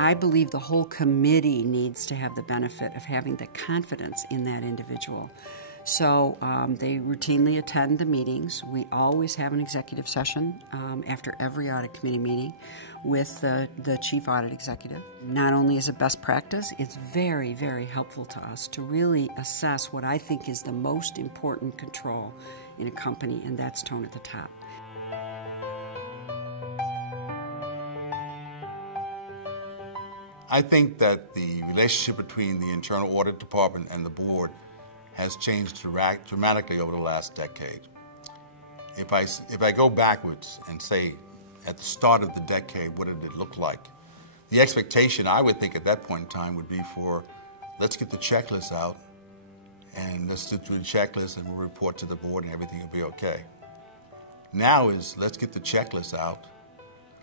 I believe the whole committee needs to have the benefit of having the confidence in that individual. So they routinely attend the meetings. We always have an executive session after every audit committee meeting with the chief audit executive. Not only is it best practice, it's very, very helpful to us to really assess what I think is the most important control in a company, and that's tone at the top. I think that the relationship between the internal audit department and the board has changed dramatically over the last decade. If I go backwards and say at the start of the decade, what did it look like? The expectation, I would think at that point in time, would be for let's get the checklist out and let's do the checklist and we'll report to the board and everything will be okay. Now is let's get the checklist out.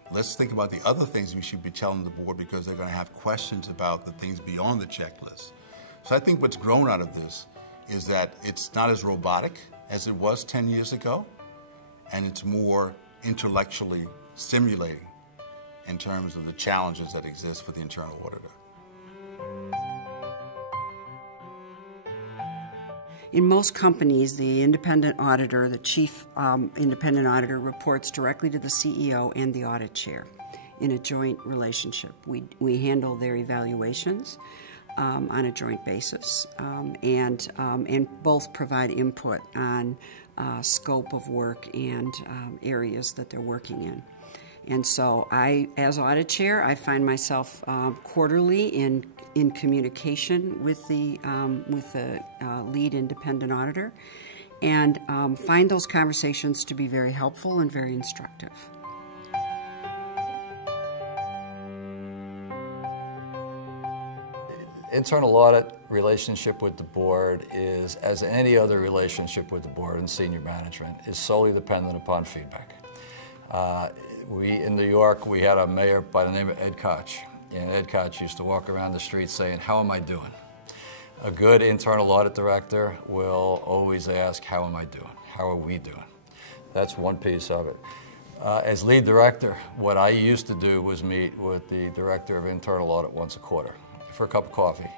Let's think about the other things we should be telling the board because they're going to have questions about the things beyond the checklist. So I think what's grown out of this is that it's not as robotic as it was 10 years ago, and it's more intellectually stimulating in terms of the challenges that exist for the internal auditor. In most companies, the independent auditor, the chief independent auditor, reports directly to the CEO and the audit chair in a joint relationship. We handle their evaluations on a joint basis, and both provide input on scope of work and areas that they're working in. And so as audit chair, I find myself quarterly in communication with the lead independent auditor, and find those conversations to be very helpful and very instructive. Internal audit relationship with the board is, as any other relationship with the board and senior management, is solely dependent upon feedback. In New York, we had a mayor by the name of Ed Koch, and Ed Koch used to walk around the street saying, "How am I doing?" A good internal audit director will always ask, "How am I doing? How are we doing?" That's one piece of it. As lead director, what I used to do was meet with the director of internal audit once a quarter for a cup of coffee,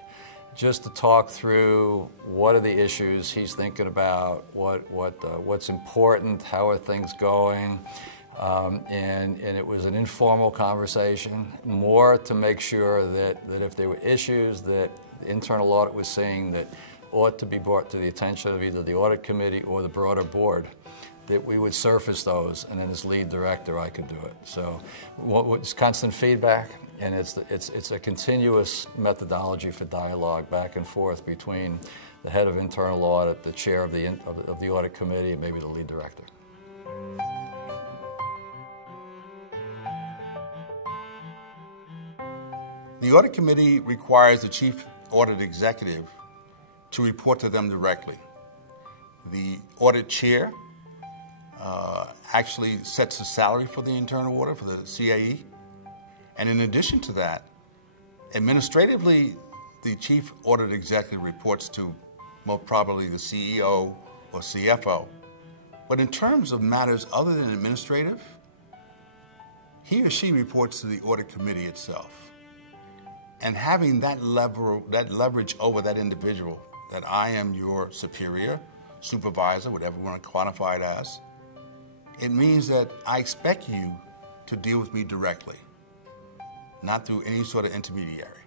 just to talk through what are the issues he's thinking about, what's important, how are things going, and it was an informal conversation, more to make sure that if there were issues that the internal audit was saying that ought to be brought to the attention of either the audit committee or the broader board, that we would surface those, and then as lead director I could do it. So it's constant feedback, and it's a continuous methodology for dialogue back and forth between the head of internal audit, the chair of the audit committee, and maybe the lead director. The audit committee requires the chief audit executive to report to them directly. The audit chair actually sets the salary for the internal audit, for the CAE. And in addition to that, administratively, the chief audit executive reports to most probably the CEO or CFO. But in terms of matters other than administrative, he or she reports to the audit committee itself. And having that leverage over that individual, that I am your superior, supervisor, whatever you want to quantify it as, it means that I expect you to deal with me directly, not through any sort of intermediary.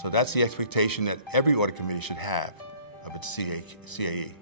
So that's the expectation that every audit committee should have of its CAE.